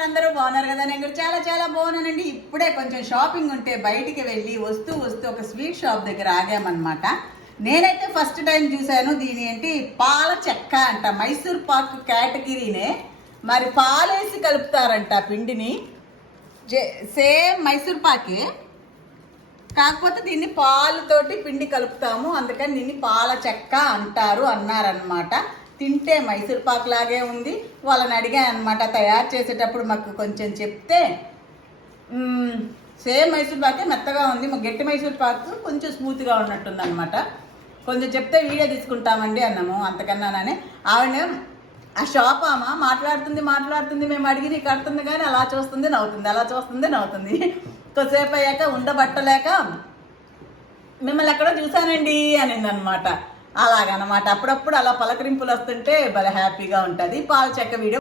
ఉన్నారు? అందరూ బాగున్నారు కదా? నేను కూడా చాలా చాలా బాగున్నానండి. ఇప్పుడే కొంచెం షాపింగ్ ఉంటే బయటికి వెళ్ళి వస్తూ ఒక స్వీట్ షాప్ దగ్గర ఆగామన్నమాట. నేనైతే ఫస్ట్ టైం చూశాను. దీని ఏంటి పాల చెక్క అంట, మైసూర్ పాక్ కేటగిరీనే. మరి పాలేసి కలుపుతారంట పిండిని, సేమ్ మైసూర్ పాకే, కాకపోతే దీన్ని పాలతోటి పిండి కలుపుతాము, అందుకని దీన్ని పాల చెక్క అంటారు అన్నారనమాట. తింటే మైసూర్ పాక్ లాగే ఉంది. వాళ్ళని అడిగాను అనమాట, తయారు చేసేటప్పుడు మాకు కొంచెం చెప్తే, సేమ్ మైసూర్ పాకే, మెత్తగా ఉంది, మాకు గట్టి మైసూర్ పాక్ కొంచెం స్మూత్గా ఉన్నట్టుంది అనమాట. కొంచెం చెప్తే వీడియో తీసుకుంటామండి అన్నాము. అంతకన్నానే ఆవిడ ఆ షాప్ ఆమె మాట్లాడుతుంది, మేము అడిగి కడుతుంది, కానీ అలా చూస్తుంది నవ్వుతుంది. కొద్దిసేపు అయ్యాక ఉండబట్టలేక మిమ్మల్ని ఎక్కడో చూశానండి అనింది అనమాట. అలాగనమాట. అప్పుడప్పుడు అలా పలకరింపులు వస్తుంటే భలే హ్యాపీగా ఉంటుంది. పాల చెక్క వీడియో